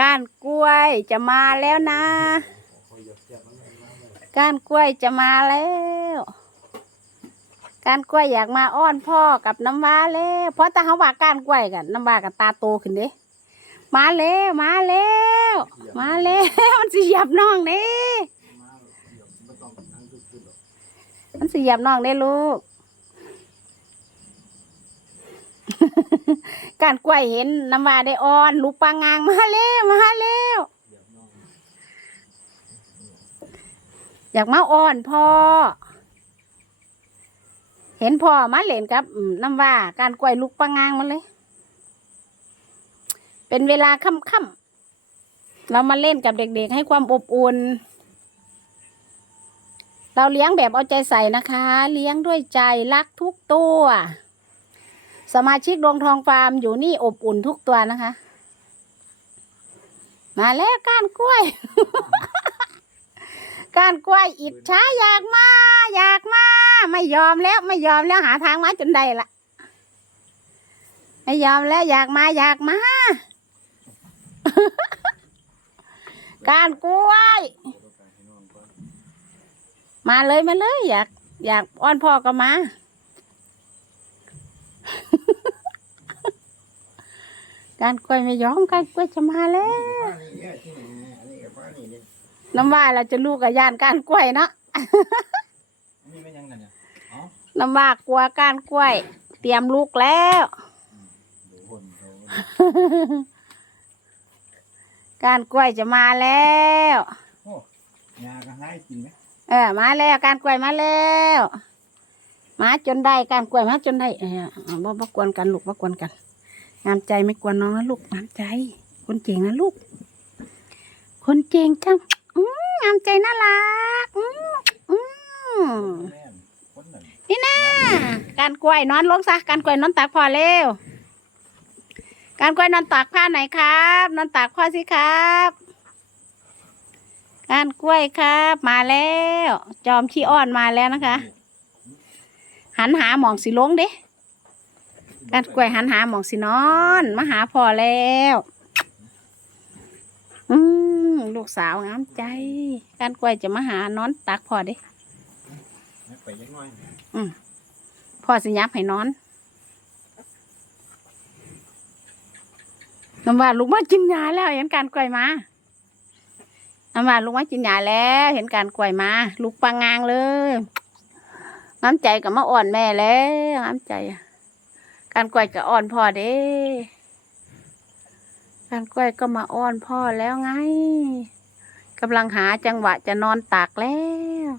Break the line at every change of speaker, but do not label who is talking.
ก้านกล้วยจะมาแล้วนะ ก้านกล้วยจะมาแล้ว ก้านกล้วยอยากมาอ้อนพ่อกับน้ำว้าแล้ว เพราะถ้าเขาว่าก้านกล้วยกันน้ำว้ากับตาโตขึ้นเด้มาแล้วมาแล้ว มาแล้วมันสิเหยียบน้องเด้มันสิเหยียบน้องเด้ลูก กานกล้วยเห็นน้ำว้าได้อ้อนลูกปางางมาแล้วมาแล้วอยากมาอ้อนพ่อ เห็นพ่อมาเล่นกับน้ำว่า การกล้วยลูกปางงางมาเลย เป็นเวลาค่ำๆเรามาเล่นกับเด็กๆ ให้ความอบอุ่นเราเลี้ยงแบบเอาใจใส่นะคะ เลี้ยงด้วยใจรักทุกตัว สมาชิกดวงทองฟาร์มอยู่นี่อบอุ่นทุกตัวนะคะ มาแล้วก้านกล้วย ก้านกล้วยอิดช้าอยากมา อยากมา ไม่ยอมแล้วไม่ยอมแล้วหาทางมาจนได้ละไม่ยอมแล้วอยากมาอยากมาก้านกล้วย มาเลยมาเลย อยาก อยากอ้อนพ่อก็มา ก้านกล้วยไม่ยอมก้านกล้วยจะมาแล้วน้ำว่าเราจะลูกกับยานก้านกล้วยเนาะ
นี่ไม่ยังกันเนี่ยอ๋อ
น้ำว่ากลัวก้านกล้วย เตรียมลูกแล้ว
ดูคนเขา
ก้านกล้วยจะมาแล้ว
โอ้ยาก็ให้กินไหม
เออมาแล้วก้านกล้วยมาแล้วมาจนได้ก้านกล้วยมาจนได้เออเอาบ่บ่กวนกันลูกบ่กวนกัน งามใจไม่กลัวน้องนะลูกงามใจ คนเก่งนะลูก คนเก่งจังงามใจน่ารักอืมอืม
นี่นะ
การกล้วยนอนลงซะการกล้วยนอนตักพอเร็วการกล้วยนอนตักผ้าไหนครับ นอนตักพ่อสิครับการกล้วยครับ มาแล้ว จอมขี้อ้อนมาแล้วนะคะ หันหาหมองสิลงเด้ การกล้วยหันหาหมองสินอนมาหาพ่อแล้ว อืมลูกสาวงามใจการกล้วยจะมาหานอนตักพ่อเด้
ไปยังน้อย
พ่อสิยับให้นอนน้ำว่าลูกมากินยาแล้วเห็นการกล้วยมาน้ำว่าลูกมากินยาแล้วเห็นการกล้วยมา ลูกปังงางเลยน้ำใจกับมาอ่อนแม่แล้วน้ำใจ การกล้วยก็อ่อนพ่อเด้ การกล้วยก็มาอ้อนพ่อแล้วไงกำลังหาจังหวะจะนอนตากแล้ว